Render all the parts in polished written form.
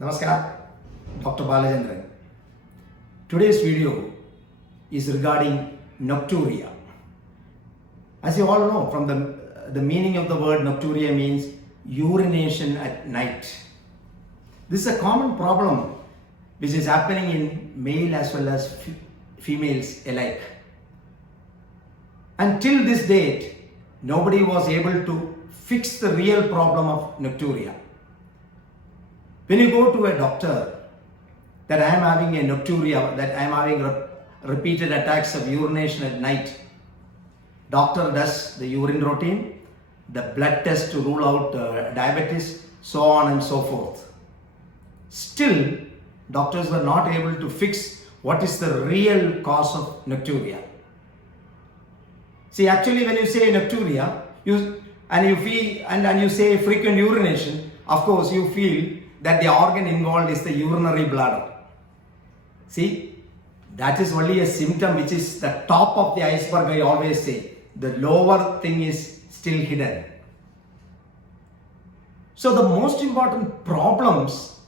Namaskar, Dr. Balachandran. Today's video is regarding nocturia. As you all know, from the meaning of the word nocturia means urination at night. This is a common problem which is happening in male as well as females alike. Until this date, nobody was able to fix the real problem of nocturia. When you go to a doctor that I am having a nocturia, that I am having repeated attacks of urination at night, doctor does the urine routine, the blood test to rule out diabetes, so on and so forth. Still, doctors were not able to fix what is the real cause of nocturia. See, actually, when you say nocturia, you say frequent urination, of course, you feel that the organ involved is the urinary bladder. See, that is only a symptom which is the top of the iceberg, I always say. The lower thing is still hidden. So the most important problems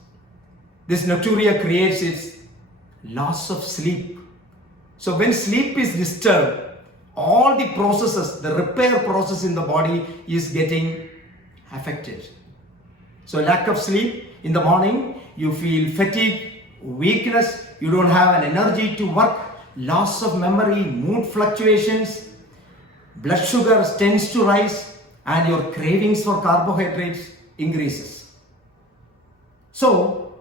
this nocturia creates is loss of sleep. So when sleep is disturbed, all the processes, the repair process in the body is getting affected. So lack of sleep, in the morning you feel fatigue, weakness, you don't have an energy to work, loss of memory, mood fluctuations, blood sugar tends to rise, and your cravings for carbohydrates increases. So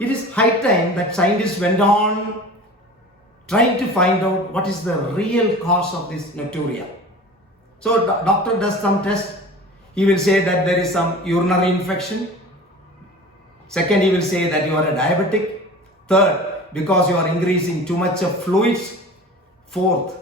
it is high time that scientists went on trying to find out what is the real cause of this nocturia. So doctor does some test. He will say that there is some urinary infection. Second, he will say that you are a diabetic. Third, because you are increasing too much of fluids. Fourth,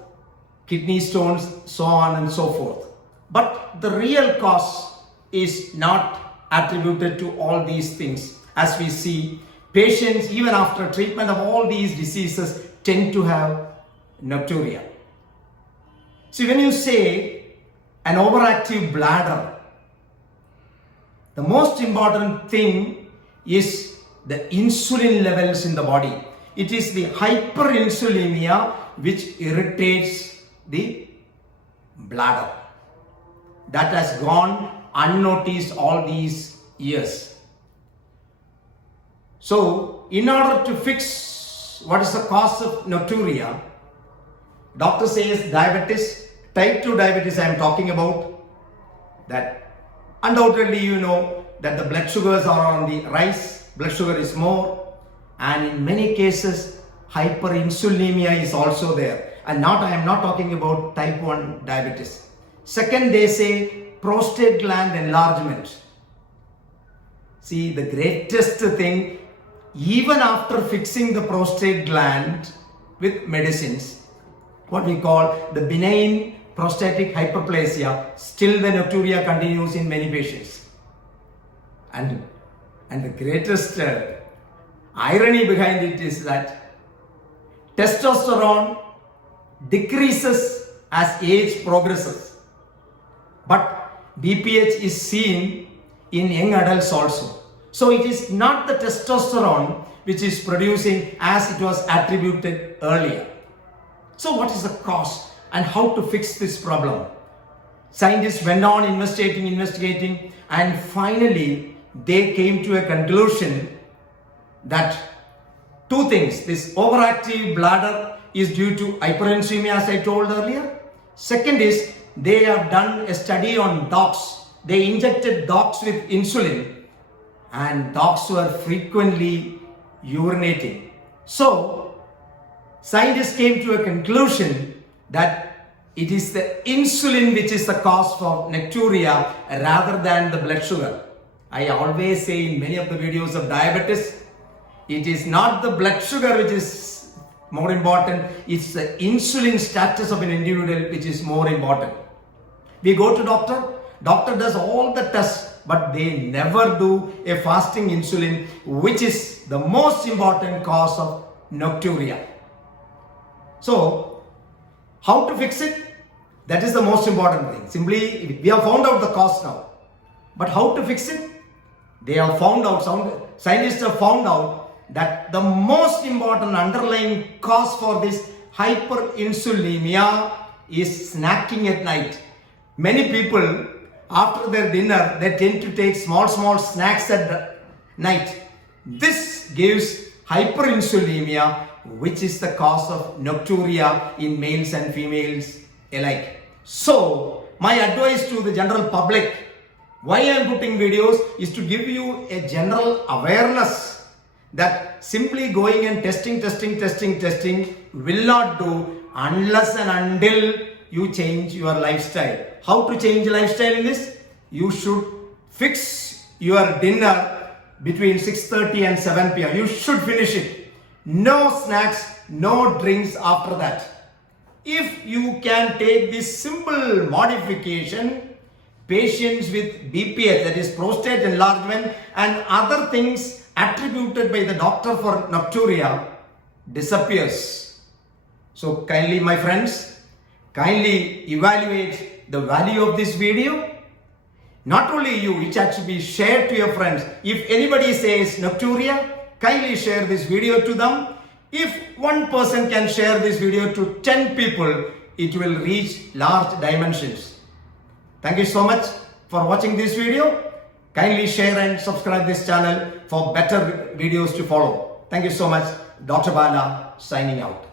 kidney stones, so on and so forth. But the real cause is not attributed to all these things. As we see, patients, even after treatment of all these diseases, tend to have nocturia. See, when you say an overactive bladder, the most important thing is the insulin levels in the body. It is the hyperinsulinemia which irritates the bladder. That has gone unnoticed all these years. So, in order to fix what is the cause of nocturia, doctor says diabetes, type 2 diabetes I am talking about, that undoubtedly you know that the blood sugars are on the rise, blood sugar is more, and in many cases hyperinsulinemia is also there. And I am not talking about type 1 diabetes. Second, they say prostate gland enlargement. See, the greatest thing, even after fixing the prostate gland with medicines, what we call the benign prostatic hyperplasia, still the nocturia continues in many patients. And the greatest irony behind it is that testosterone decreases as age progresses, but BPH is seen in young adults also. So it is not the testosterone which is producing as it was attributed earlier. So what is the cause and how to fix this problem? Scientists went on investigating, and finally they came to a conclusion that two things. This overactive bladder is due to hyperinsulinemia, as I told earlier. Second is they have done a study on dogs. They injected dogs with insulin, and dogs were frequently urinating. So scientists came to a conclusion that it is the insulin which is the cause for nocturia rather than the blood sugar. I always say in many of the videos of diabetes, it is not the blood sugar which is more important, it's the insulin status of an individual which is more important. We go to doctor does all the tests, but they never do a fasting insulin, which is the most important cause of nocturia. So, how to fix it? That is the most important thing. Simply, we have found out the cause now. But how to fix it? They have found out, scientists have found out that the most important underlying cause for this hyperinsulinemia is snacking at night. Many people, after their dinner, they tend to take small snacks at night. This gives hyperinsulinemia, which is the cause of nocturia in males and females alike. So, my advice to the general public, why I am putting videos, is to give you a general awareness that simply going and testing will not do unless and until you change your lifestyle. How to change lifestyle in this? You should fix your dinner between 6:30 and 7 p.m. You should finish it. No snacks, no drinks after that. If you can take this simple modification, patients with BPH, that is prostate enlargement, and other things attributed by the doctor for nocturia disappears. So kindly, my friends, kindly evaluate the value of this video. Not only you, it has to be shared to your friends. If anybody says nocturia, kindly share this video to them. If one person can share this video to 10 people, it will reach large dimensions. Thank you so much for watching this video. Kindly share and subscribe this channel for better videos to follow. Thank you so much. Dr. Bala signing out.